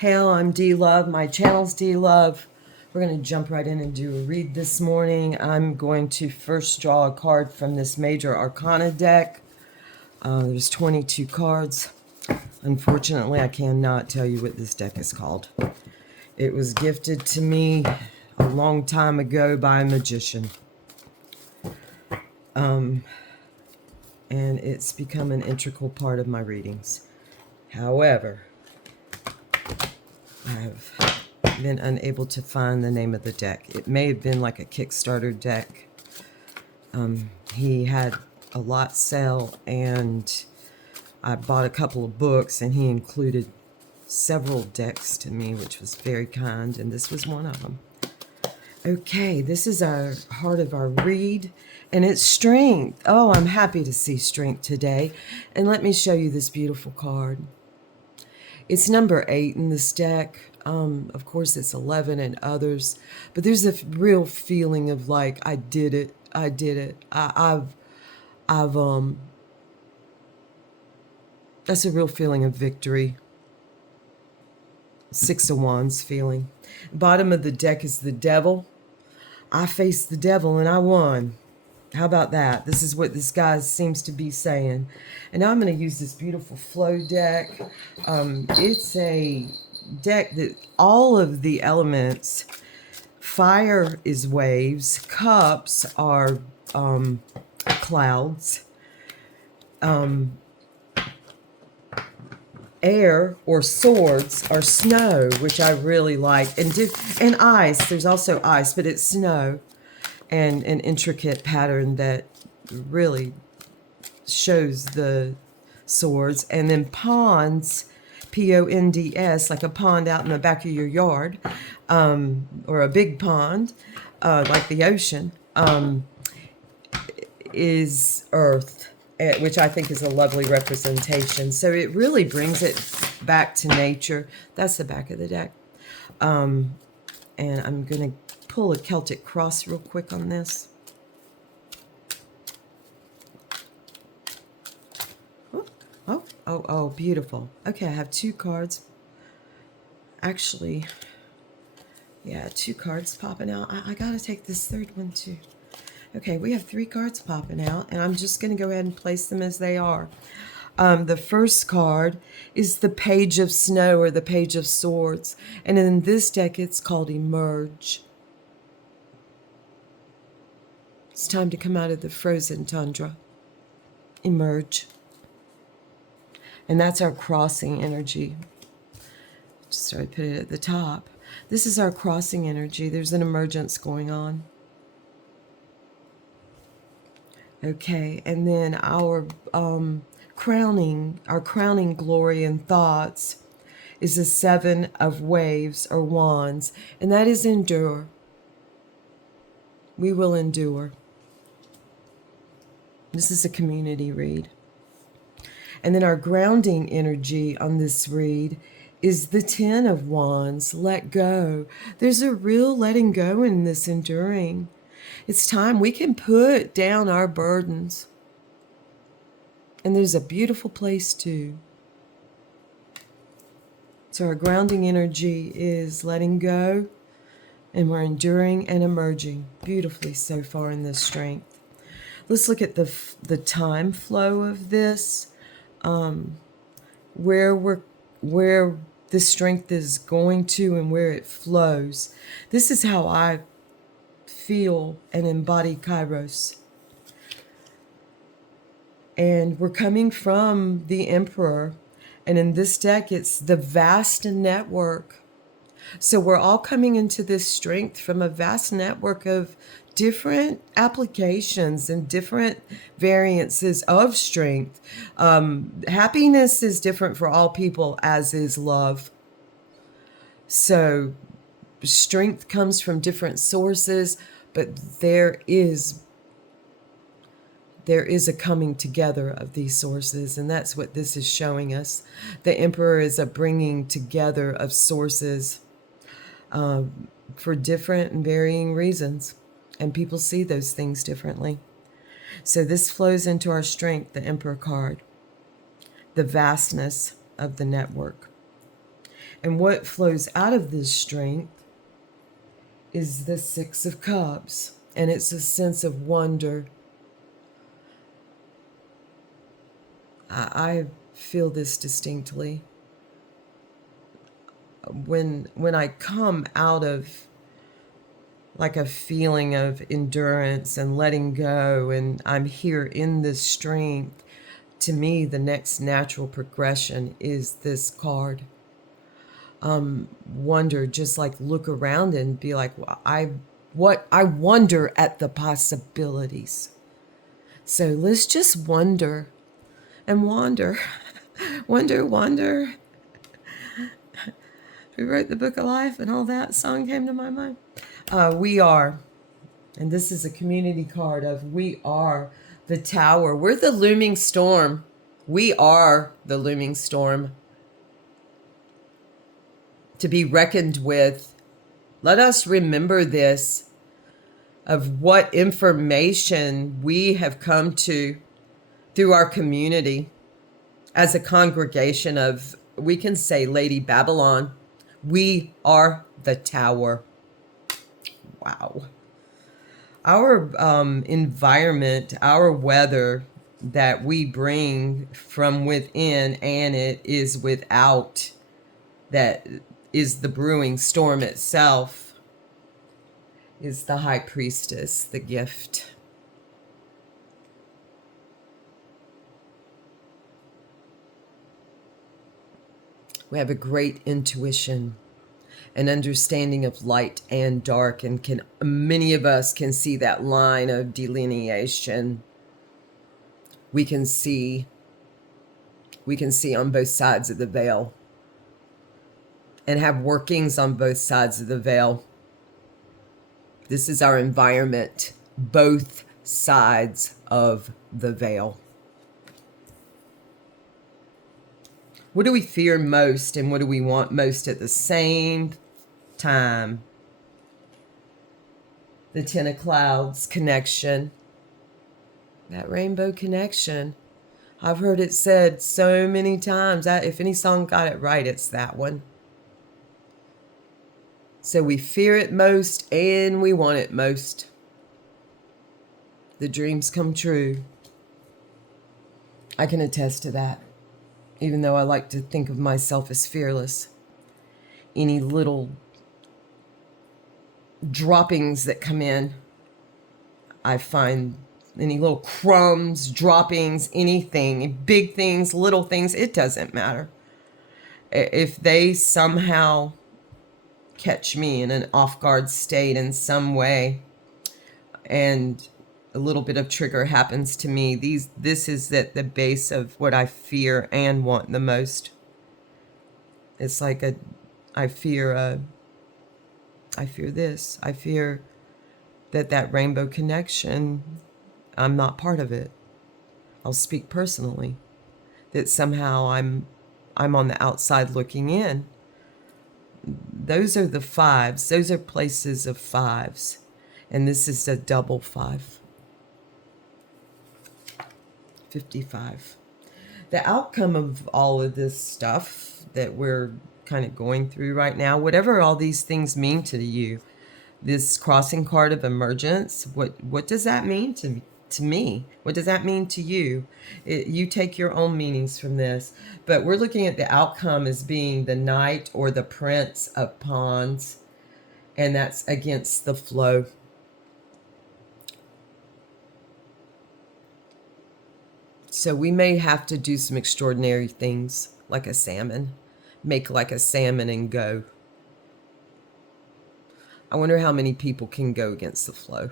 Hail, I'm D Love. My channel's D Love. We're going to jump right in and do a read this morning. I'm going to first draw a card from this Major Arcana deck. There's 22 cards. Unfortunately, I cannot tell you what this deck is called. It was gifted to me a long time ago by a magician. And it's become an integral part of my readings. However, I have been unable to find the name of the deck. It may have been like a Kickstarter deck. He had a lot sell, and I bought a couple of books, and he included several decks to me, which was very kind, and this was one of them. Okay, this is our heart of our read, and it's strength. Oh, I'm happy to see strength today. And let me show you this beautiful card. It's number 8 in this deck. Of course, it's 11 and others, but there's a real feeling of like, I did it. I did it. That's a real feeling of victory. 6 of Wands feeling. Bottom of the deck is the Devil. I faced the devil and I won. How about that? This is what this guy seems to be saying. And now I'm going to use this beautiful flow deck. It's a deck that all of the elements, fire is waves, cups are clouds, air or swords are snow, which I really like, and ice. There's also ice, but it's snow, and an intricate pattern that really shows the swords. And then ponds, Ponds, like a pond out in the back of your yard, or a big pond, like the ocean, is earth, which I think is a lovely representation. So it really brings it back to nature. That's the back of the deck. And I'm going to pull a Celtic cross real quick on this. Oh, beautiful. Okay, I have 2 cards. Actually, yeah, 2 cards popping out. I got to take this third one too. Okay, we have 3 cards popping out, and I'm just going to go ahead and place them as they are. The first card is the Page of Snow, or the Page of Swords. And in this deck, it's called Emerge. It's time to come out of the frozen tundra. Emerge. And that's our crossing energy. Just so I put it at the top. This is our crossing energy. There's an emergence going on. Okay, and then our crowning glory and thoughts is the 7 of waves or wands, and that is endure. We will endure. This is a community read. And then our grounding energy on this read is the 10 of wands, let go. There's a real letting go in this enduring. It's time we can put down our burdens. And there's a beautiful place too. So our grounding energy is letting go, and we're enduring and emerging beautifully so far in this strength. Let's look at the time flow of this, where this strength is going to and where it flows. This is how I feel and embody Kairos. And we're coming from the Emperor, and in this deck it's the vast network. So we're all coming into this strength from a vast network of different applications and different variances of strength. Happiness is different for all people, as is love. So strength comes from different sources, but there is a coming together of these sources, and that's what this is showing us. The Emperor is a bringing together of sources for different and varying reasons, and people see those things differently. So this flows into our strength, the Emperor card, the vastness of the network. And what flows out of this strength is the Six of Cups. And it's a sense of wonder. I feel this distinctly. When I come out of like a feeling of endurance and letting go, and I'm here in this strength, to me, the next natural progression is this card. Wonder, just like look around and be like, well, I wonder at the possibilities. So let's just wonder and wander. Wonder. Who wrote the Book of Life and all that song came to my mind. We are, and this is a community card of we are the tower. We're the looming storm. We are the looming storm to be reckoned with. Let us remember this, of what information we have come to through our community as a congregation of, we can say, Lady Babylon. We are the tower. Wow. Our environment, our weather that we bring from within, and it is without, that is the brewing storm itself, is the high priestess, the gift. We have a great intuition, an understanding of light and dark, and many of us can see that line of delineation. We can see on both sides of the veil and have workings on both sides of the veil. This is our environment, both sides of the veil. What do we fear most and what do we want most at the same time? The Ten of Clouds connection, that rainbow connection. I've heard it said so many times that if any song got it right, it's that one. So we fear it most and we want it most. The dreams come true. I can attest to that. Even though I like to think of myself as fearless, any little droppings that come in, I find any little crumbs, droppings, anything, big things, little things, it doesn't matter. If they somehow catch me in an off-guard state in some way, and a little bit of trigger happens to me, this is at the base of what I fear and want the most. It's like I fear this. I fear that rainbow connection, I'm not part of it. I'll speak personally. That somehow I'm on the outside looking in. Those are the fives. Those are places of fives. And this is a double 5. 55. The outcome of all of this stuff that we're kind of going through right now, whatever all these things mean to you, this crossing card of emergence, what does that mean to me? What does that mean to you? You take your own meanings from this, but we're looking at the outcome as being the Knight or the Prince of Wands, and that's against the flow. So we may have to do some extraordinary things, like a salmon. Make like a salmon and go. I wonder how many people can go against the flow.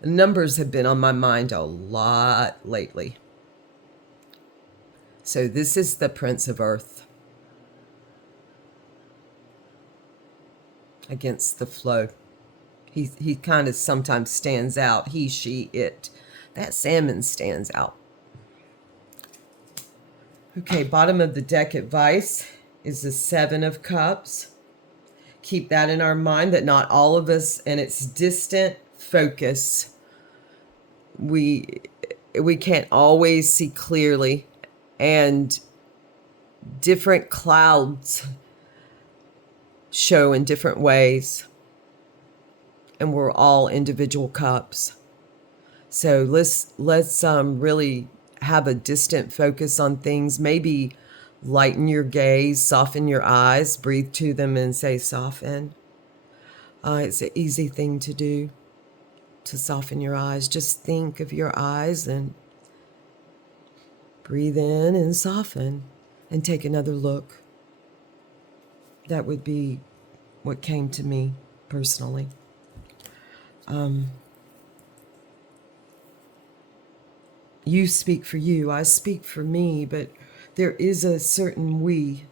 The numbers have been on my mind a lot lately. So this is the Prince of Earth against the flow. He kind of sometimes stands out. He, she, it. That salmon stands out. Okay, bottom of the deck advice is the 7 of Cups. Keep that in our mind, that not all of us, and it's distant focus. We can't always see clearly, and different clouds show in different ways, and we're all individual cups. So let's really have a distant focus on things. Maybe lighten your gaze, soften your eyes, breathe to them, and say soften. It's an easy thing to do, to soften your eyes. Just think of your eyes and breathe in and soften, and take another look. That would be what came to me personally. You speak for you, I speak for me, but there is a certain we,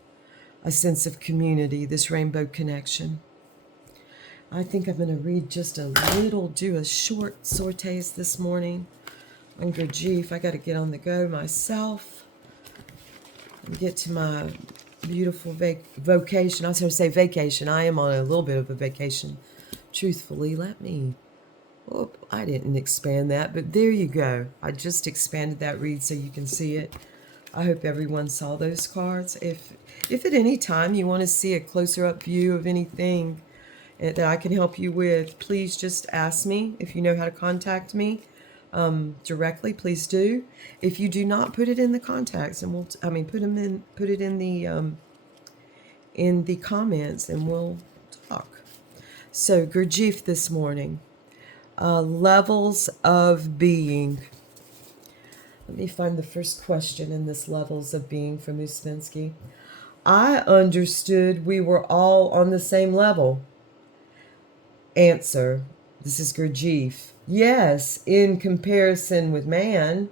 a sense of community, this rainbow connection. I think I'm going to read just a little, do a short sorties this morning on Gurdjieff. I got to get on the go myself and get to my beautiful vocation. I was going to say vacation. I am on a little bit of a vacation. Truthfully, I didn't expand that, but there you go. I just expanded that read so you can see it. I hope everyone saw those cards. If at any time you want to see a closer up view of anything that I can help you with, please just ask me. If you know how to contact me directly, please do. If you do not, put it in the contacts, and put it in the comments, and we'll talk. So Gurdjieff this morning. Levels of being. Let me find the first question in this levels of being from Ouspensky. I understood we were all on the same level. Answer. This is Gurdjieff. Yes, in comparison with man.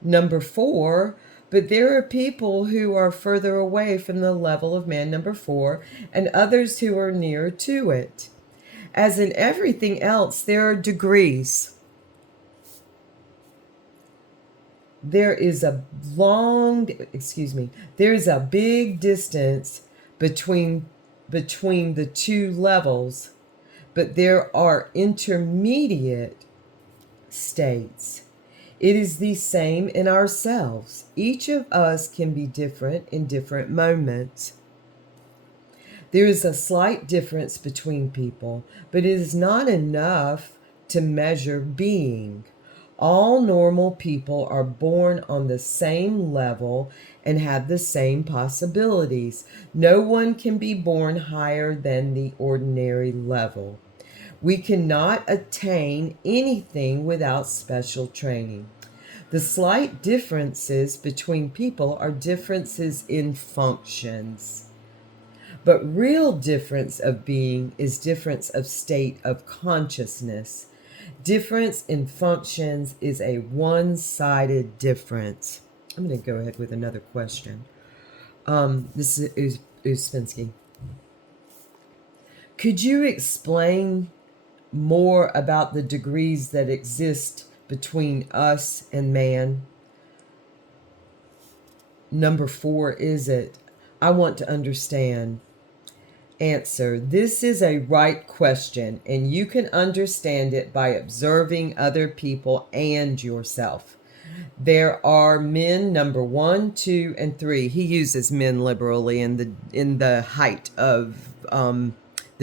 Number 4. But there are people who are further away from the level of man, number 4, and others who are nearer to it. As in everything else, there are degrees. There is a big distance between the two levels, but there are intermediate states. It is the same in ourselves. Each of us can be different in different moments. There is a slight difference between people, but it is not enough to measure being. All normal people are born on the same level and have the same possibilities. No one can be born higher than the ordinary level. We cannot attain anything without special training. The slight differences between people are differences in functions. But real difference of being is difference of state of consciousness. Difference in functions is a one-sided difference. I'm going to go ahead with another question. This is Ouspensky. Could you explain more about the degrees that exist between us and man? Number 4, is it? I want to understand. Answer. This is a right question, and you can understand it by observing other people and yourself. There are men, number 1, 2, and 3. He uses men liberally in the height of the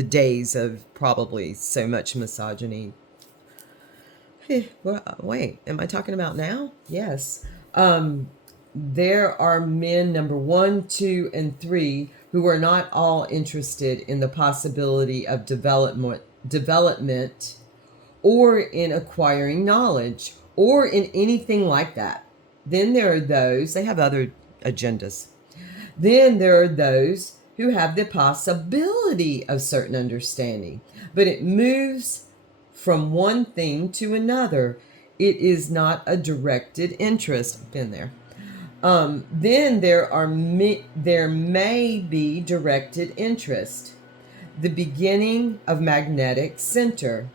days of probably so much misogyny. Wait, am I talking about now? Yes. There are men, number 1, 2, and 3, who are not all interested in the possibility of development or in acquiring knowledge or in anything like that. Then there are those, they have other agendas. Then there are those who have the possibility of certain understanding, but it moves from one thing to another. It is not a directed interest. I've been there. Then there may be directed interest. The beginning of magnetic center,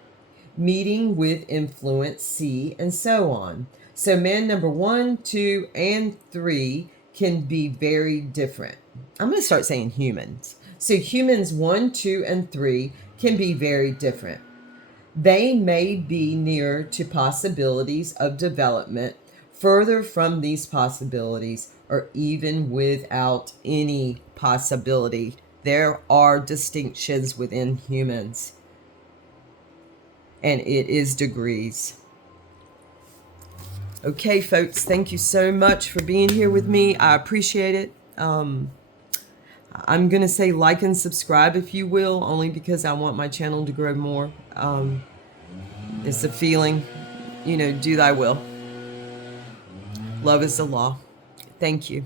meeting with influence C, and so on. So man number 1, 2, and 3 can be very different. I'm going to start saying humans. So humans 1, 2, and 3 can be very different. They may be nearer to possibilities of development, further from these possibilities, or even without any possibility There are distinctions within humans, and it is degrees. Okay, folks, thank you so much for being here with me. I appreciate it. I'm going to say like and subscribe, if you will, only because I want my channel to grow more. It's a feeling, do thy will. Love is the law. Thank you.